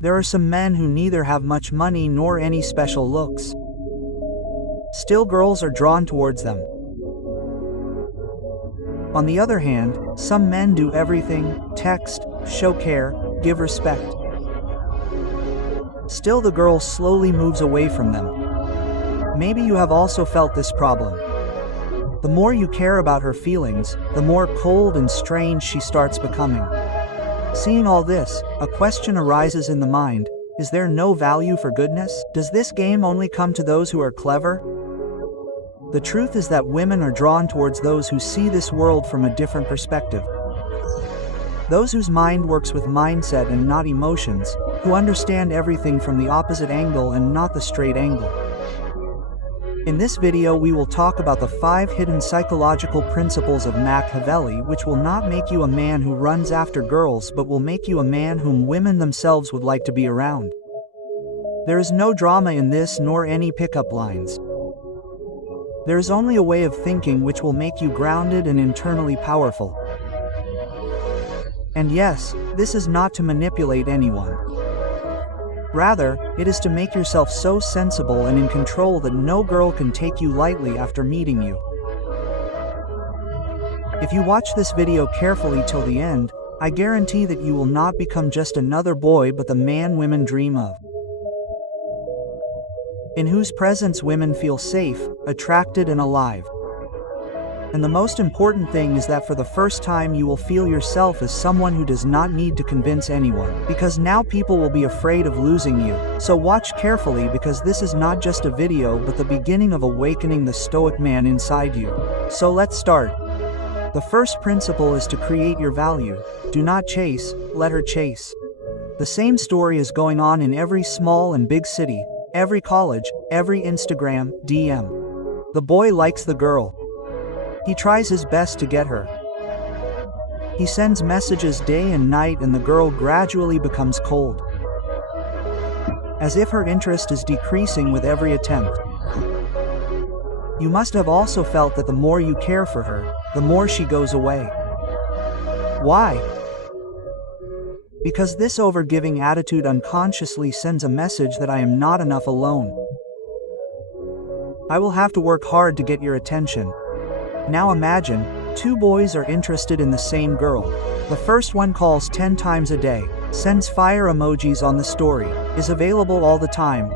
There are some men who neither have much money nor any special looks. Still, girls are drawn towards them. On the other hand, some men do everything: text, show care, give respect. Still, the girl slowly moves away from them. Maybe you have also felt this problem. The more you care about her feelings, the more cold and strange she starts becoming. Seeing all this, a question arises in the mind: is there no value for goodness? Does this game only come to those who are clever? The truth is that women are drawn towards those who see this world from a different perspective. Those whose mind works with mindset and not emotions, who understand everything from the opposite angle and not the straight angle. In this video we will talk about the 5 hidden psychological principles of Machiavelli, which will not make you a man who runs after girls but will make you a man whom women themselves would like to be around. There is no drama in this nor any pickup lines. There is only a way of thinking which will make you grounded and internally powerful. And yes, this is not to manipulate anyone. Rather, it is to make yourself so sensible and in control that no girl can take you lightly after meeting you. If you watch this video carefully till the end, I guarantee that you will not become just another boy but the man women dream of. In whose presence women feel safe, attracted and alive. And the most important thing is that for the first time you will feel yourself as someone who does not need to convince anyone, because now people will be afraid of losing you. So watch carefully, because this is not just a video but the beginning of awakening the Stoic man inside you. So let's start. The first principle is to create your value. Do not chase, let her chase. The same story is going on in every small and big city, every college, every Instagram DM. The boy likes the girl. He tries his best to get her. He sends messages day and night and the girl gradually becomes cold. As if her interest is decreasing with every attempt. You must have also felt that the more you care for her, the more she goes away. Why? Because this overgiving attitude unconsciously sends a message that I am not enough alone. I will have to work hard to get your attention. Now imagine, 2 boys are interested in the same girl. The first one calls 10 times a day, sends fire emojis on the story, is available all the time.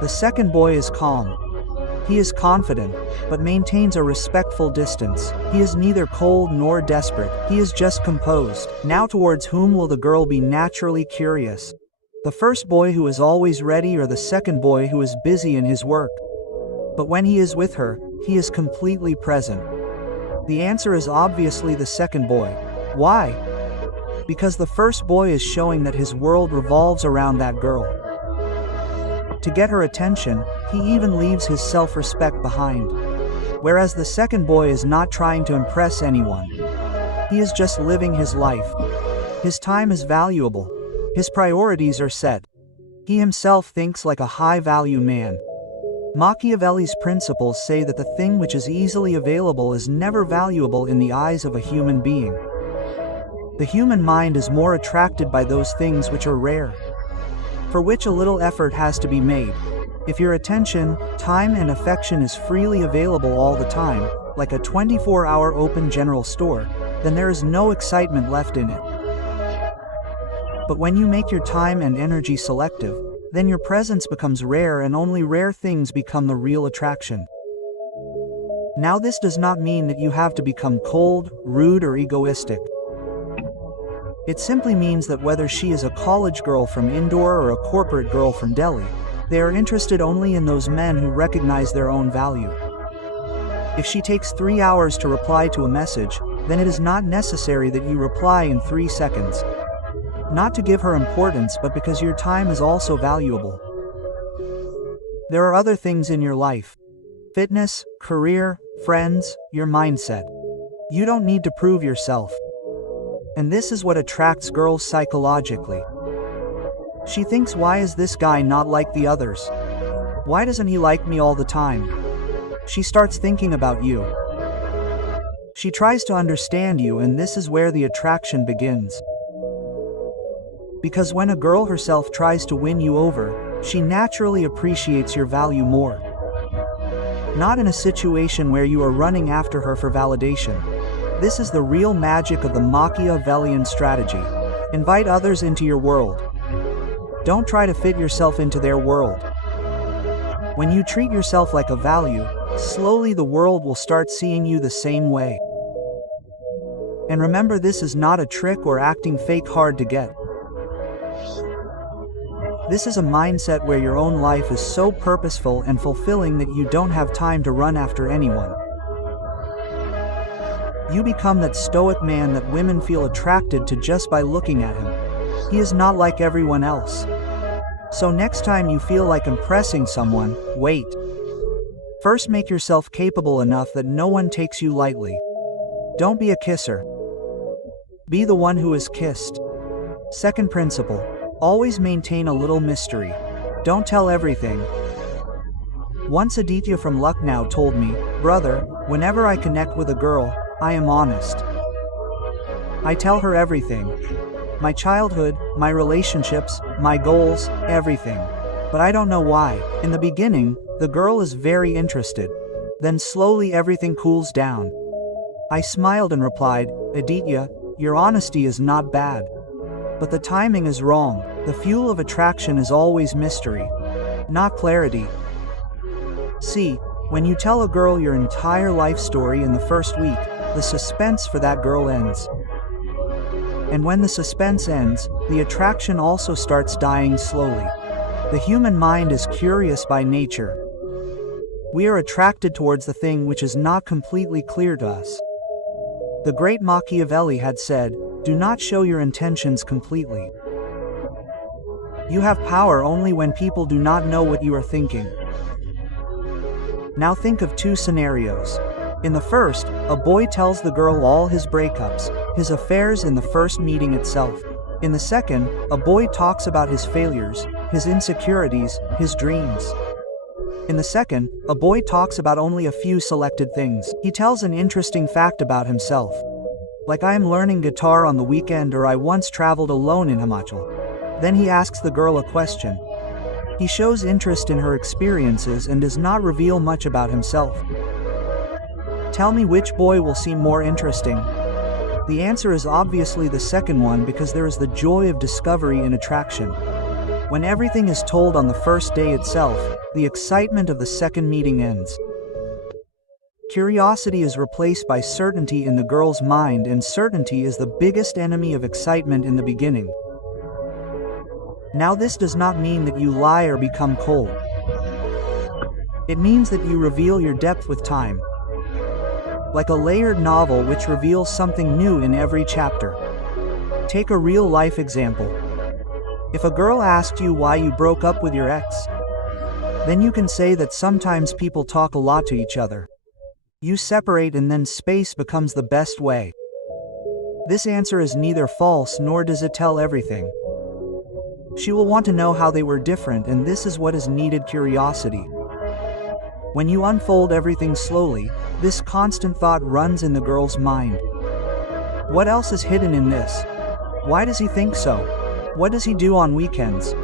The second boy is calm. He is confident, but maintains a respectful distance. He is neither cold nor desperate, he is just composed. Now towards whom will the girl be naturally curious? The first boy who is always ready, or the second boy who is busy in his work? But when he is with her, he is completely present. The answer is obviously the second boy. Why? Because the first boy is showing that his world revolves around that girl. To get her attention, he even leaves his self-respect behind. Whereas the second boy is not trying to impress anyone. He is just living his life. His time is valuable. His priorities are set. He himself thinks like a high-value man. Machiavelli's principles say that the thing which is easily available is never valuable in the eyes of a human being. The human mind is more attracted by those things which are rare, for which a little effort has to be made. If your attention, time and affection is freely available all the time, like a 24-hour open general store, then there is no excitement left in it. But when you make your time and energy selective, then your presence becomes rare and only rare things become the real attraction. Now this does not mean that you have to become cold, rude or egoistic. It simply means that whether she is a college girl from Indore or a corporate girl from Delhi, they are interested only in those men who recognize their own value. If she takes 3 hours to reply to a message, then it is not necessary that you reply in 3 seconds. Not to give her importance, but because your time is also valuable. There are other things in your life. Fitness, career, friends, your mindset. You don't need to prove yourself. And this is what attracts girls psychologically. She thinks, why is this guy not like the others? Why doesn't he like me all the time? She starts thinking about you. She tries to understand you, and this is where the attraction begins. Because when a girl herself tries to win you over, she naturally appreciates your value more. Not in a situation where you are running after her for validation. This is the real magic of the Machiavellian strategy. Invite others into your world. Don't try to fit yourself into their world. When you treat yourself like a value, slowly the world will start seeing you the same way. And remember, this is not a trick or acting fake hard to get. This is a mindset where your own life is so purposeful and fulfilling that you don't have time to run after anyone. You become that stoic man that women feel attracted to just by looking at him. He is not like everyone else. So next time you feel like impressing someone, wait. First, make yourself capable enough that no one takes you lightly. Don't be a kisser. Be the one who is kissed. Second principle. Always maintain a little mystery. Don't tell everything. Once Aditya from Lucknow told me, "Brother, whenever I connect with a girl, I am honest. I tell her everything. My childhood, my relationships, my goals, everything. But I don't know why. In the beginning, the girl is very interested. Then slowly everything cools down." I smiled and replied, "Aditya, your honesty is not bad. But the timing is wrong. The fuel of attraction is always mystery, not clarity." See, when you tell a girl your entire life story in the first week, the suspense for that girl ends. And when the suspense ends, the attraction also starts dying slowly. The human mind is curious by nature. We are attracted towards the thing which is not completely clear to us. The great Machiavelli had said, "Do not show your intentions completely." You have power only when people do not know what you are thinking. Now think of two scenarios. In the first, a boy tells the girl all his breakups, his affairs in the first meeting itself. In the second, a boy talks about his failures, his insecurities, his dreams. In the second, a boy talks about only a few selected things. He tells an interesting fact about himself. Like, "I am learning guitar on the weekend," or "I once traveled alone in Himachal." Then he asks the girl a question. He shows interest in her experiences and does not reveal much about himself. Tell me which boy will seem more interesting. The answer is obviously the second one, because there is the joy of discovery in attraction. When everything is told on the first day itself, the excitement of the second meeting ends. Curiosity is replaced by certainty in the girl's mind, and certainty is the biggest enemy of excitement in the beginning. Now, this does not mean that you lie or become cold. It means that you reveal your depth with time. Like a layered novel which reveals something new in every chapter. Take a real-life example. If a girl asked you why you broke up with your ex, then you can say that sometimes people talk a lot to each other. You separate and then space becomes the best way. This answer is neither false nor does it tell everything. She will want to know how they were different, and this is what is needed: curiosity. When you unfold everything slowly, this constant thought runs in the girl's mind. What else is hidden in this? Why does he think so? What does he do on weekends?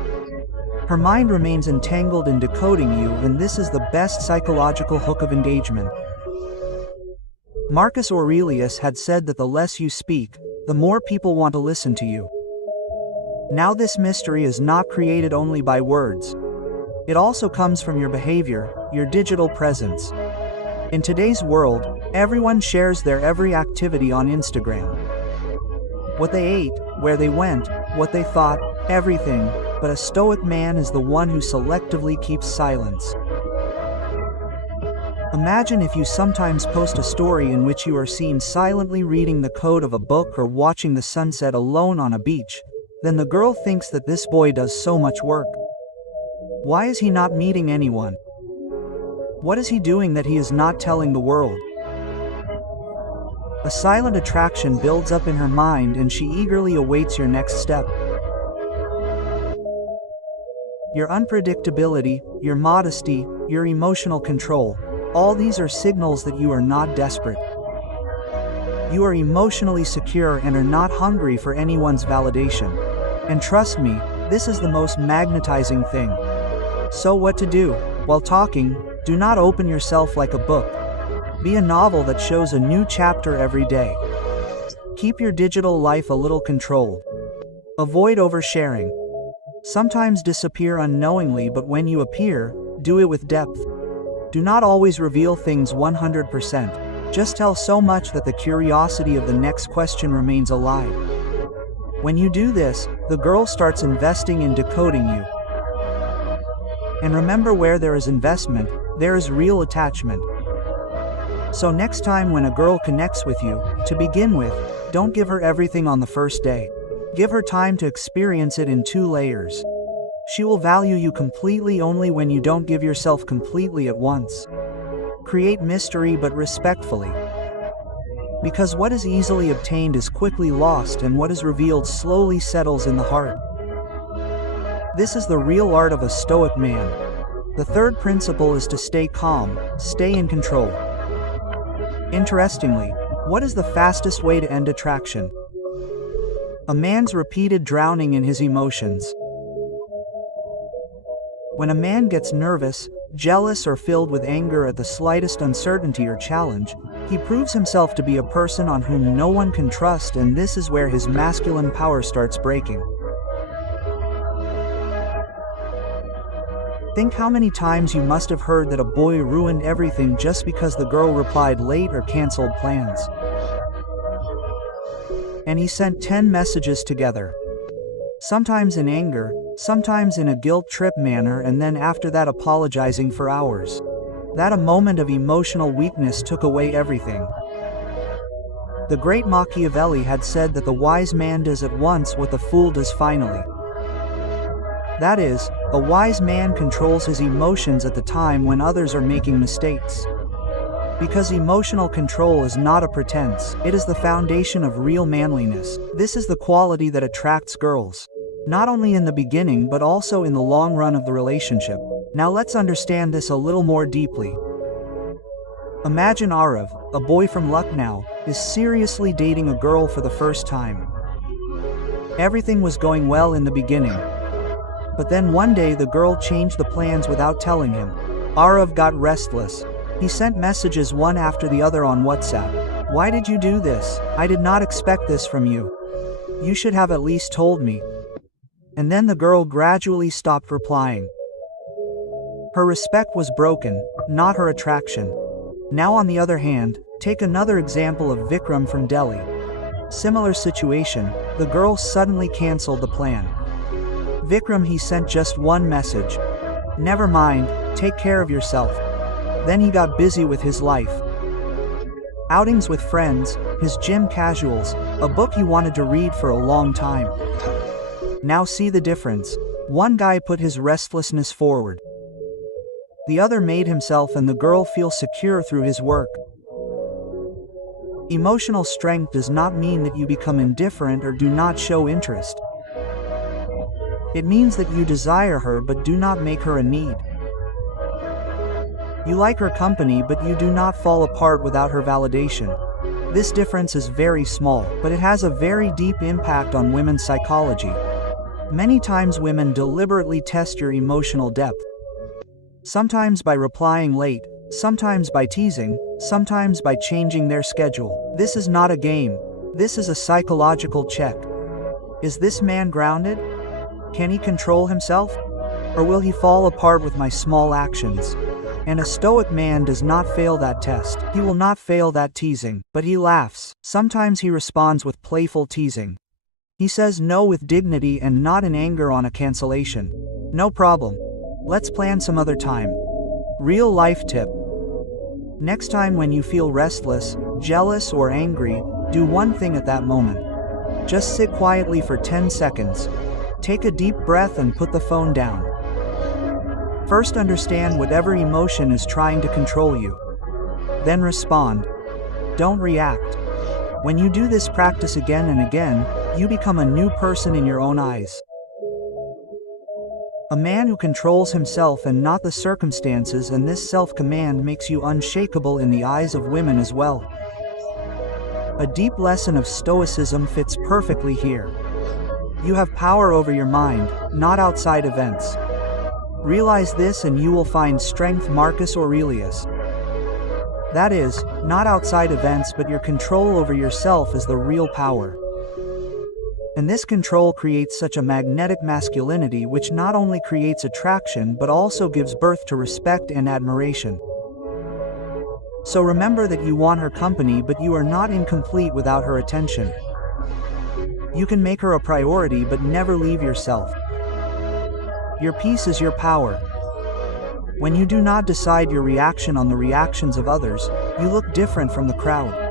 Her mind remains entangled in decoding you, and this is the best psychological hook of engagement. Marcus Aurelius had said that the less you speak, the more people want to listen to you. Now, this mystery is not created only by words. It also comes from your behavior, your digital presence. In today's world, everyone shares their every activity on Instagram. What they ate, where they went, what they thought, everything, but a stoic man is the one who selectively keeps silence. Imagine if you sometimes post a story in which you are seen silently reading the code of a book or watching the sunset alone on a beach. Then the girl thinks that this boy does so much work. Why is he not meeting anyone? What is he doing that he is not telling the world? A silent attraction builds up in her mind, and she eagerly awaits your next step. Your unpredictability, your modesty, your emotional control, all these are signals that you are not desperate. You are emotionally secure and are not hungry for anyone's validation. And trust me, this is the most magnetizing thing. So what to do? While talking, do not open yourself like a book. Be a novel that shows a new chapter every day. Keep your digital life a little controlled. Avoid oversharing. Sometimes disappear unknowingly, but when you appear, do it with depth. Do not always reveal things 100%. Just tell so much that the curiosity of the next question remains alive. When you do this, the girl starts investing in decoding you. And remember, where there is investment, there is real attachment. So next time when a girl connects with you, to begin with, don't give her everything on the first day. Give her time to experience it in 2 layers. She will value you completely only when you don't give yourself completely at once. Create mystery but respectfully. Because what is easily obtained is quickly lost, and what is revealed slowly settles in the heart. This is the real art of a Stoic man. The third principle is to stay calm, stay in control. Interestingly, what is the fastest way to end attraction? A man's repeated drowning in his emotions. When a man gets nervous, jealous, or filled with anger at the slightest uncertainty or challenge, he proves himself to be a person on whom no one can trust, and this is where his masculine power starts breaking. Think how many times you must have heard that a boy ruined everything just because the girl replied late or canceled plans. And he sent 10 messages together. Sometimes in anger, sometimes in a guilt-trip manner, and then after that apologizing for hours. That a moment of emotional weakness took away everything. The great Machiavelli had said that the wise man does at once what the fool does finally. That is, a wise man controls his emotions at the time when others are making mistakes. Because emotional control is not a pretense, it is the foundation of real manliness. This is the quality that attracts girls. Not only in the beginning but also in the long run of the relationship. Now let's understand this a little more deeply. Imagine Arav, a boy from Lucknow, is seriously dating a girl for the first time. Everything was going well in the beginning. But then one day the girl changed the plans without telling him. Arav got restless. He sent messages one after the other on WhatsApp. Why did you do this? I did not expect this from you. You should have at least told me. And then the girl gradually stopped replying. Her respect was broken, not her attraction. Now on the other hand, take another example of Vikram from Delhi. Similar situation, the girl suddenly cancelled the plan. Vikram, he sent just one message. Never mind, take care of yourself. Then he got busy with his life. Outings with friends, his gym casuals, a book he wanted to read for a long time. Now see the difference. One guy put his restlessness forward. The other made himself and the girl feel secure through his work. Emotional strength does not mean that you become indifferent or do not show interest. It means that you desire her but do not make her a need. You like her company but you do not fall apart without her validation. This difference is very small, but it has a very deep impact on women's psychology. Many times women deliberately test your emotional depth. Sometimes by replying late, sometimes by teasing, sometimes by changing their schedule. This is not a game. This is a psychological check. Is this man grounded? Can he control himself? Or will he fall apart with my small actions? And a Stoic man does not fail that test. He will not fail that teasing, but he laughs. Sometimes he responds with playful teasing. He says no with dignity and not in anger on a cancellation. No problem. Let's plan some other time. Real life tip. Next time when you feel restless, jealous, or angry, do one thing at that moment. Just sit quietly for 10 seconds. Take a deep breath and put the phone down. First, understand whatever emotion is trying to control you. Then respond. Don't react. When you do this practice again and again, you become a new person in your own eyes. A man who controls himself and not the circumstances, and this self-command makes you unshakable in the eyes of women as well. A deep lesson of Stoicism fits perfectly here. You have power over your mind, not outside events. Realize this and you will find strength. Marcus Aurelius. That is, not outside events, but your control over yourself is the real power. And this control creates such a magnetic masculinity which not only creates attraction but also gives birth to respect and admiration. So remember that you want her company, but you are not incomplete without her attention. You can make her a priority but never leave yourself. Your peace is your power. When you do not decide your reaction on the reactions of others, you look different from the crowd.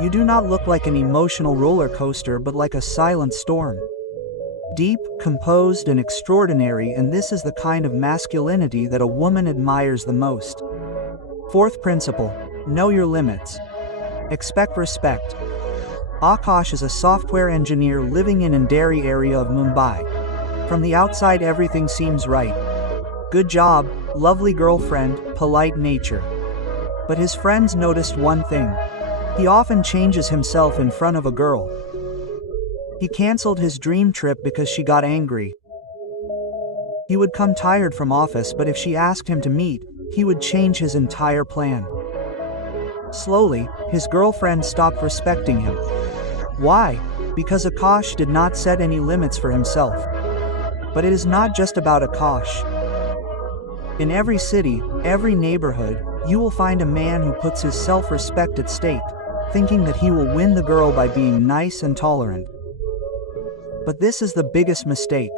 You do not look like an emotional roller coaster but like a silent storm. Deep, composed, and extraordinary, and this is the kind of masculinity that a woman admires the most. Fourth principle: know your limits. Expect respect. Akash is a software engineer living in Andheri area of Mumbai. From the outside everything seems right. Good job, lovely girlfriend, polite nature. But his friends noticed one thing. He often changes himself in front of a girl. He cancelled his dream trip because she got angry. He would come tired from office, but if she asked him to meet, he would change his entire plan. Slowly, his girlfriend stopped respecting him. Why? Because Akash did not set any limits for himself. But it is not just about Akash. In every city, every neighborhood, you will find a man who puts his self-respect at stake, thinking that he will win the girl by being nice and tolerant. But this is the biggest mistake.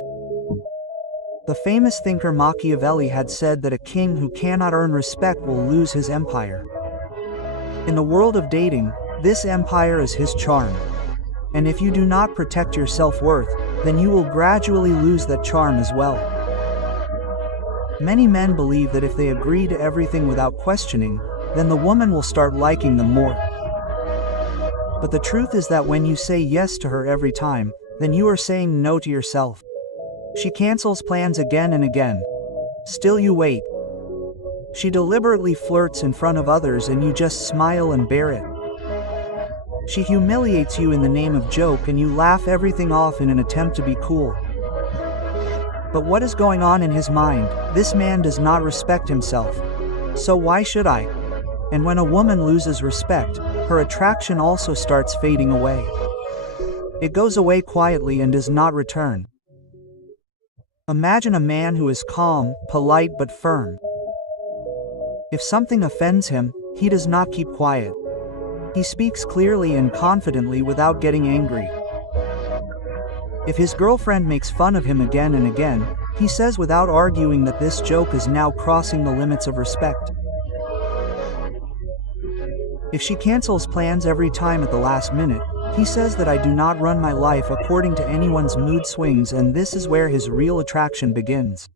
The famous thinker Machiavelli had said that a king who cannot earn respect will lose his empire. In the world of dating, this empire is his charm. And if you do not protect your self-worth, then you will gradually lose that charm as well. Many men believe that if they agree to everything without questioning, then the woman will start liking them more. But the truth is that when you say yes to her every time, then you are saying no to yourself. She cancels plans again and again. Still you wait. She deliberately flirts in front of others and you just smile and bear it. She humiliates you in the name of joke and you laugh everything off in an attempt to be cool. But what is going on in his mind? This man does not respect himself. So why should I? And when a woman loses respect, her attraction also starts fading away. It goes away quietly and does not return. Imagine a man who is calm, polite but firm. If something offends him, he does not keep quiet. He speaks clearly and confidently without getting angry. If his girlfriend makes fun of him again and again, he says without arguing that this joke is now crossing the limits of respect. If she cancels plans every time at the last minute, he says that I do not run my life according to anyone's mood swings, and this is where his real attraction begins.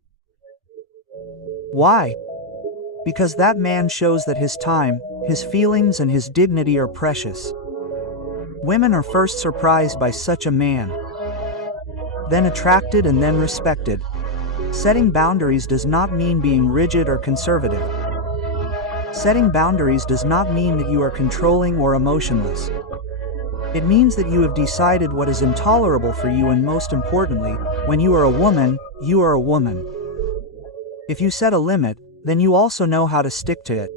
Why? Because that man shows that his time, his feelings, and his dignity are precious. Women are first surprised by such a man, then attracted and then respected. Setting boundaries does not mean being rigid or conservative. Setting boundaries does not mean that you are controlling or emotionless. It means that you have decided what is intolerable for you, and most importantly, when you are a woman, you are a woman. If you set a limit, then you also know how to stick to it.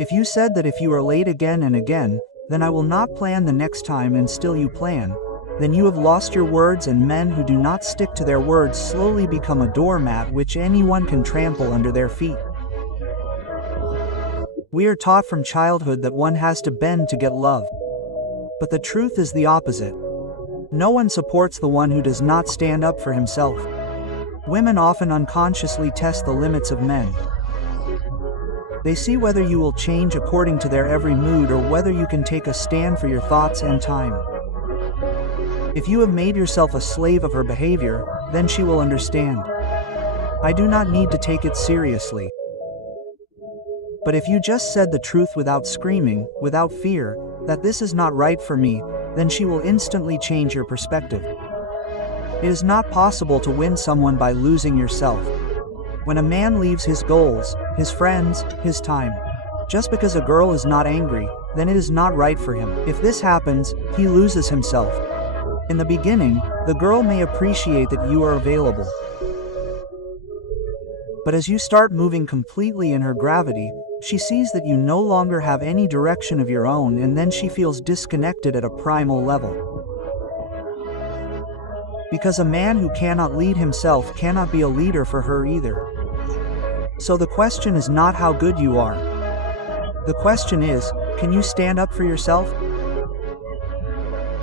If you said that if you are late again and again, then I will not plan the next time, and still you plan, then you have lost your words, and men who do not stick to their words slowly become a doormat which anyone can trample under their feet. We are taught from childhood that one has to bend to get love. But the truth is the opposite. No one supports the one who does not stand up for himself. Women often unconsciously test the limits of men. They see whether you will change according to their every mood, or whether you can take a stand for your thoughts and time. If you have made yourself a slave of her behavior, then she will understand. I do not need to take it seriously. But if you just said the truth without screaming, without fear, that this is not right for me, then she will instantly change your perspective. It is not possible to win someone by losing yourself. When a man leaves his goals, his friends, his time, just because a girl is not angry, then it is not right for him. If this happens, he loses himself. In the beginning, the girl may appreciate that you are available. But as you start moving completely in her gravity, she sees that you no longer have any direction of your own, and then she feels disconnected at a primal level. Because a man who cannot lead himself cannot be a leader for her either. So the question is not how good you are. The question is, can you stand up for yourself?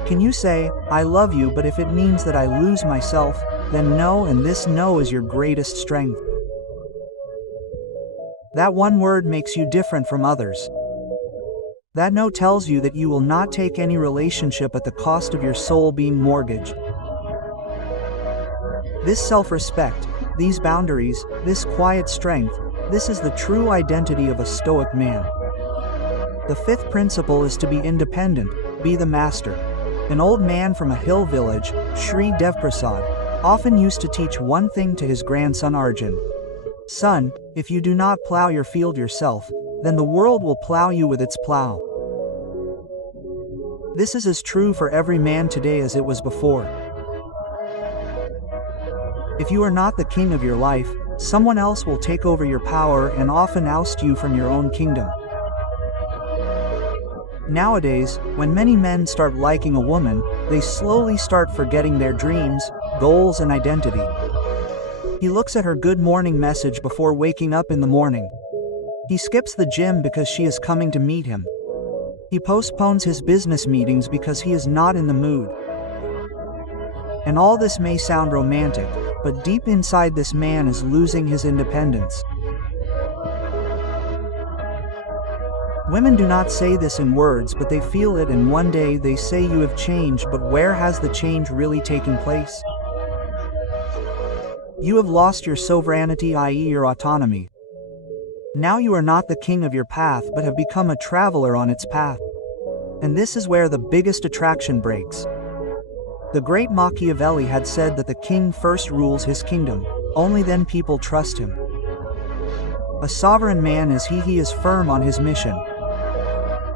Can you say, I love you, but if it means that I lose myself, then no, and this no is your greatest strength. That one word makes you different from others. That no tells you that you will not take any relationship at the cost of your soul being mortgaged. This self-respect, these boundaries, this quiet strength, this is the true identity of a Stoic man. The fifth principle is to be independent, be the master. An old man from a hill village, Sri Devprasad, often used to teach one thing to his grandson Arjun. Son, if you do not plow your field yourself, then the world will plow you with its plow. This is as true for every man today as it was before. If you are not the king of your life, someone else will take over your power and often oust you from your own kingdom. Nowadays, when many men start liking a woman, they slowly start forgetting their dreams, goals, and identity. He looks at her good morning message before waking up in the morning. He skips the gym because she is coming to meet him. He postpones his business meetings because he is not in the mood. And all this may sound romantic, but deep inside this man is losing his independence. Women do not say this in words, but they feel it, and one day they say you have changed, but where has the change really taken place? You have lost your sovereignty, i.e. your autonomy. Now you are not the king of your path, but have become a traveler on its path. And this is where the biggest attraction breaks. The great Machiavelli had said that the king first rules his kingdom, only then people trust him. A sovereign man is he is firm on his mission.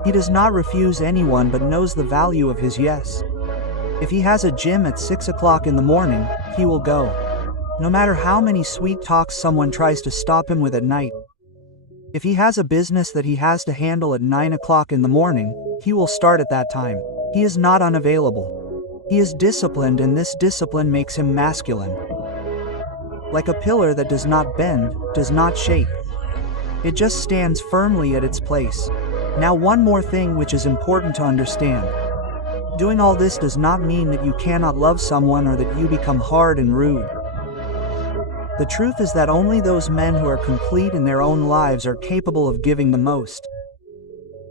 He does not refuse anyone but knows the value of his yes. If he has a gym at 6 o'clock in the morning, he will go. No matter how many sweet talks someone tries to stop him with at night. If he has a business that he has to handle at 9 o'clock in the morning, he will start at that time. He is not unavailable. He is disciplined, and this discipline makes him masculine. Like a pillar that does not bend, does not shake. It just stands firmly at its place. Now one more thing which is important to understand. Doing all this does not mean that you cannot love someone or that you become hard and rude. The truth is that only those men who are complete in their own lives are capable of giving the most.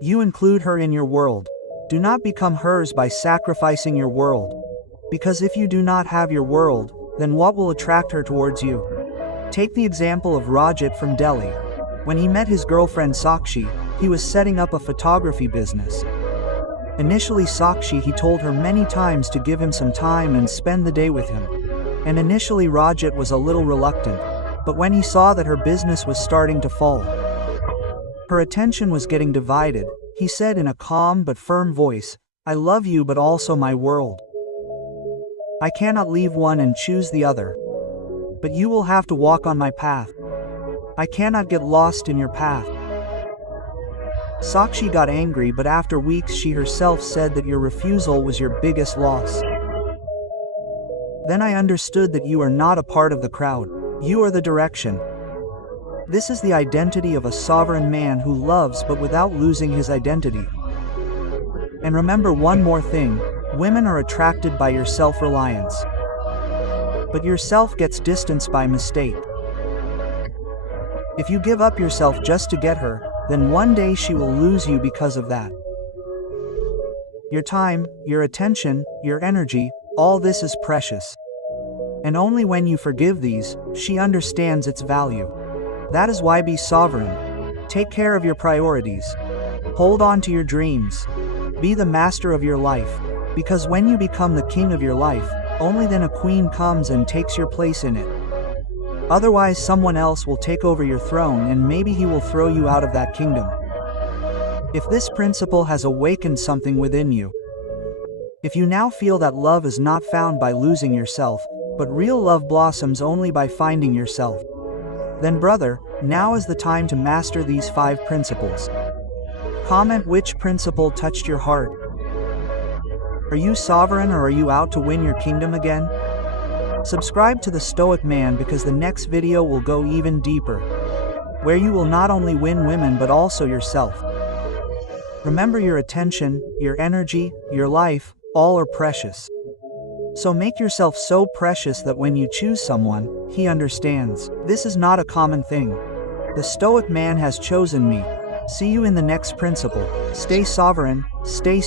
You include her in your world. Do not become hers by sacrificing your world. Because if you do not have your world, then what will attract her towards you? Take the example of Rajat from Delhi. When he met his girlfriend Sakshi, he was setting up a photography business. Initially Sakshi he told her many times to give him some time and spend the day with him. And initially Rajat was a little reluctant, but when he saw that her business was starting to fall, her attention was getting divided, he said in a calm but firm voice, I love you but also my world. I cannot leave one and choose the other. But you will have to walk on my path. I cannot get lost in your path. Sakshi got angry, but after weeks she herself said that your refusal was your biggest loss. Then I understood that you are not a part of the crowd. You are the direction. This is the identity of a sovereign man who loves but without losing his identity. And remember one more thing, women are attracted by your self-reliance. But yourself gets distanced by mistake. If you give up yourself just to get her, then one day she will lose you because of that. Your time, your attention, your energy, all this is precious. And only when you forgive these, she understands its value. That is why be sovereign. Take care of your priorities. Hold on to your dreams. Be the master of your life. Because when you become the king of your life, only then a queen comes and takes your place in it. Otherwise someone else will take over your throne, and maybe he will throw you out of that kingdom. If this principle has awakened something within you, If you now feel that love is not found by losing yourself, but real love blossoms only by finding yourself, then brother, now is the time to master these 5 principles. Comment which principle touched your heart. Are you sovereign, or are you out to win your kingdom again? Subscribe to the Stoic Man, because the next video will go even deeper, where you will not only win women but also yourself. Remember, your attention, your energy, your life, all are precious. So make yourself so precious that when you choose someone, he understands. This is not a common thing. The Stoic Man has chosen me. See you in the next principle. Stay sovereign, stay